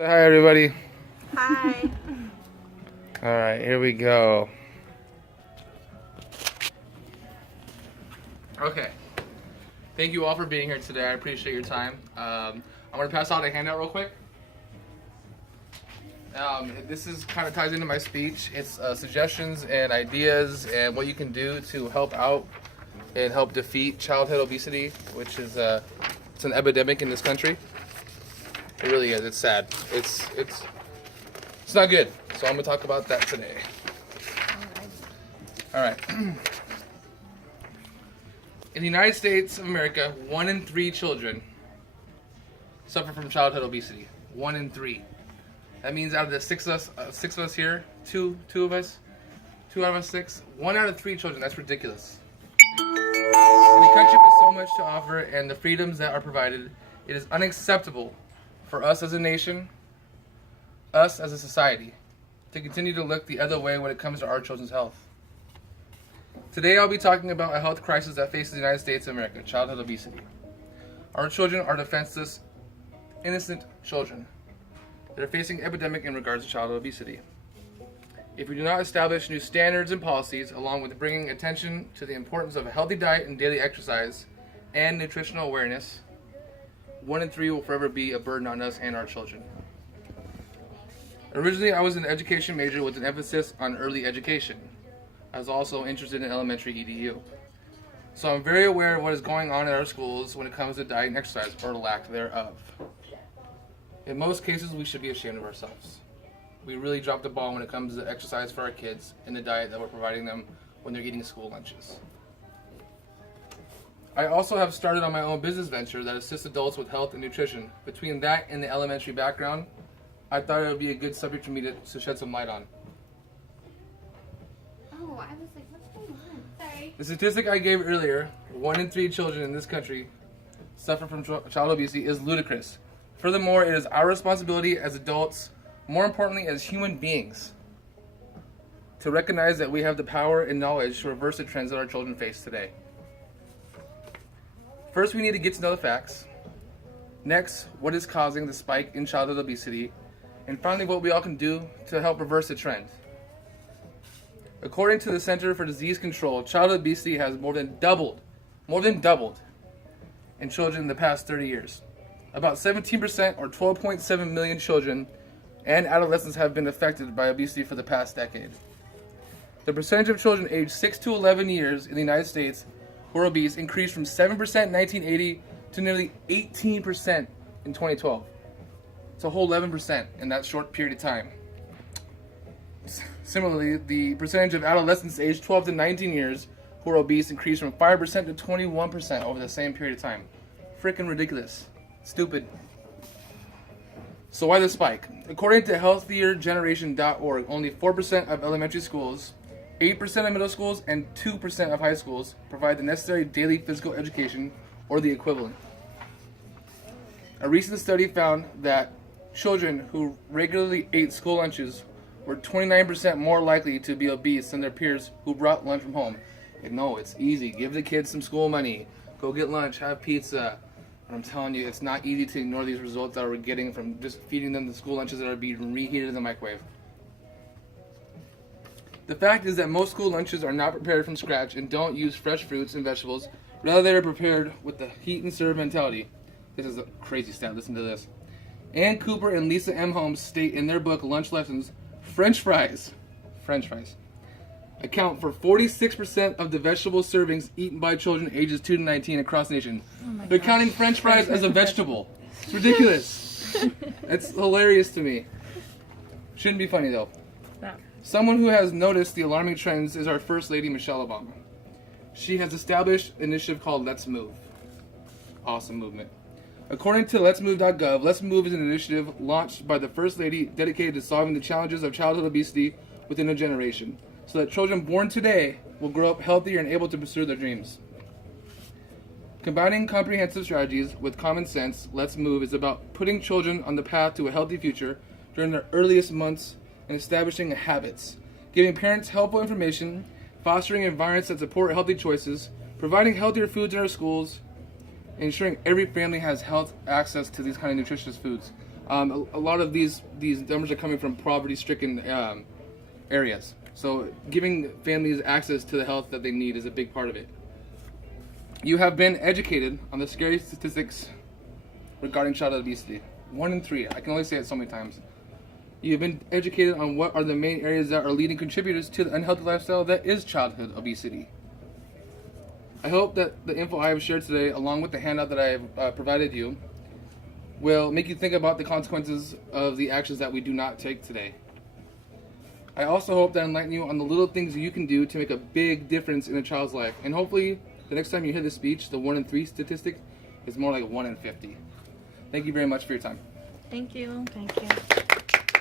Say hi, everybody. Hi. All right, here we go. Okay. Thank you all for being here today. I appreciate your time. I'm going to pass out a handout real quick. This is kind of ties into my speech. It's suggestions and ideas and what you can do to help out and help defeat childhood obesity, which is it's an epidemic in this country. It really is. It's sad. It's not good. So I'm gonna talk about that today. All right. In the United States of America, 1 in 3 children suffer from childhood obesity. 1 in 3. That means out of the six of us here, two out of us 6, 1 out of 3 children. That's ridiculous. In a country with so much to offer and the freedoms that are provided, it is unacceptable for us as a nation, us as a society, to continue to look the other way when it comes to our children's health. Today I'll be talking about a health crisis that faces the United States of America, childhood obesity. Our children are defenseless, innocent children that are facing an epidemic in regards to childhood obesity. If we do not establish new standards and policies, along with bringing attention to the importance of a healthy diet and daily exercise and nutritional awareness, 1 in 3 will forever be a burden on us and our children. Originally, I was an education major with an emphasis on early education. I was also interested in elementary EDU. So I'm very aware of what is going on in our schools when it comes to diet and exercise, or lack thereof. In most cases, we should be ashamed of ourselves. We really dropped the ball when it comes to exercise for our kids and the diet that we're providing them when they're eating school lunches. I also have started on my own business venture that assists adults with health and nutrition. Between that and the elementary background, I thought it would be a good subject for me to shed some light on. Oh, I was like, what's going on? Sorry. The statistic I gave earlier, 1 in 3 children in this country suffer from child obesity, is ludicrous. Furthermore, it is our responsibility as adults, more importantly as human beings, to recognize that we have the power and knowledge to reverse the trends that our children face today. First, we need to get to know the facts. Next, what is causing the spike in childhood obesity? And finally, what we all can do to help reverse the trend. According to the Center for Disease Control, childhood obesity has more than doubled in children in the past 30 years. About 17% or 12.7 million children and adolescents have been affected by obesity for the past decade. The percentage of children aged 6 to 11 years in the United States who are obese increased from 7% in 1980 to nearly 18% in 2012. It's a whole 11% in that short period of time. Similarly, the percentage of adolescents aged 12 to 19 years who are obese increased from 5% to 21% over the same period of time. Freaking ridiculous. Stupid. So why the spike? According to healthiergeneration.org, only 4% of elementary schools, 8% of middle schools, and 2% of high schools provide the necessary daily physical education or the equivalent. A recent study found that children who regularly ate school lunches were 29% more likely to be obese than their peers who brought lunch from home. And no, it's easy. Give the kids some school money. Go get lunch, have pizza. And I'm telling you, it's not easy to ignore these results that we're getting from just feeding them the school lunches that are being reheated in the microwave. The fact is that most school lunches are not prepared from scratch and don't use fresh fruits and vegetables. Rather, they are prepared with the heat and serve mentality. This is a crazy stat. Listen to this. Ann Cooper and Lisa M. Holmes state in their book, Lunch Lessons, French fries account for 46% of the vegetable servings eaten by children ages 2 to 19 across the nation. They're counting French fries as a vegetable. It's ridiculous. It's hilarious to me. Shouldn't be funny, though. No. Someone who has noticed the alarming trends is our First Lady, Michelle Obama. She has established an initiative called Let's Move. Awesome movement. According to letsmove.gov, Let's Move is an initiative launched by the First Lady dedicated to solving the challenges of childhood obesity within a generation, so that children born today will grow up healthier and able to pursue their dreams. Combining comprehensive strategies with common sense, Let's Move is about putting children on the path to a healthy future during their earliest months and establishing habits, giving parents helpful information, fostering environments that support healthy choices, providing healthier foods in our schools, and ensuring every family has health access to these kind of nutritious foods. A lot of these numbers are coming from poverty-stricken areas. So giving families access to the health that they need is a big part of it. You have been educated on the scary statistics regarding childhood obesity. 1 in 3. I can only say it so many times. You have been educated on what are the main areas that are leading contributors to the unhealthy lifestyle that is childhood obesity. I hope that the info I have shared today, along with the handout that I have provided you, will make you think about the consequences of the actions that we do not take today. I also hope that enlighten you on the little things you can do to make a big difference in a child's life. And hopefully, the next time you hear this speech, the 1 in 3 statistic is more like 1 in 50. Thank you very much for your time. Thank you. Thank you.